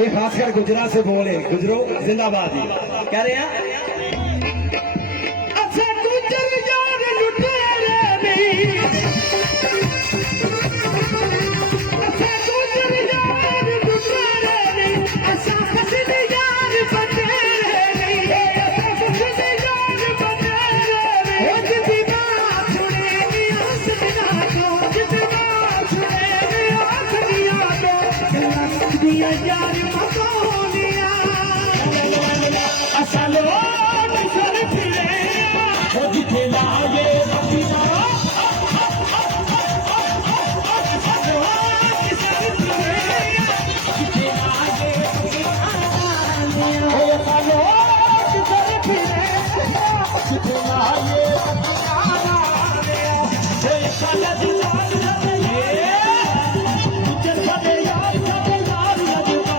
ये खासकर गुजरात से बोले गुजरो जिंदाबाद जी कह रहे हैं अच्छा गुजर यार लुटेरे नहीं अच्छा गुजर यार लुटेरे नहीं अच्छा हसन यार बतेरे नहीं अच्छा हसन यार बतेरे नहीं ओ जितना छुड़े आस दिना को जितना छुड़े आस दिया को दिया यार मकोलिया असलो किसन फिरे ओ जिथे लाए मदीना असलो किसन फिरे जिथे लाए मदीना ओ असलो किसन फिरे जिथे लाए मदीना ओ साला दिलार लगे तुझे सारे यार सारे लाल लगवा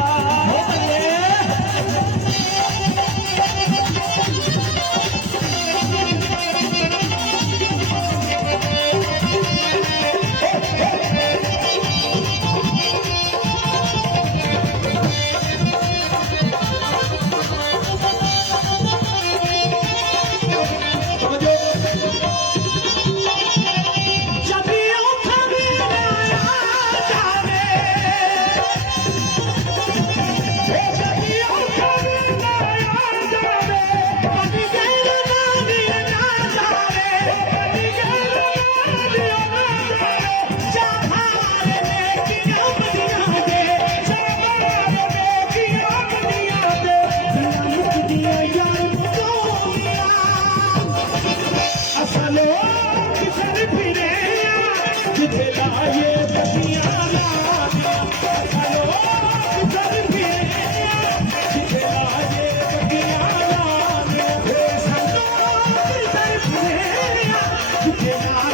Yeah.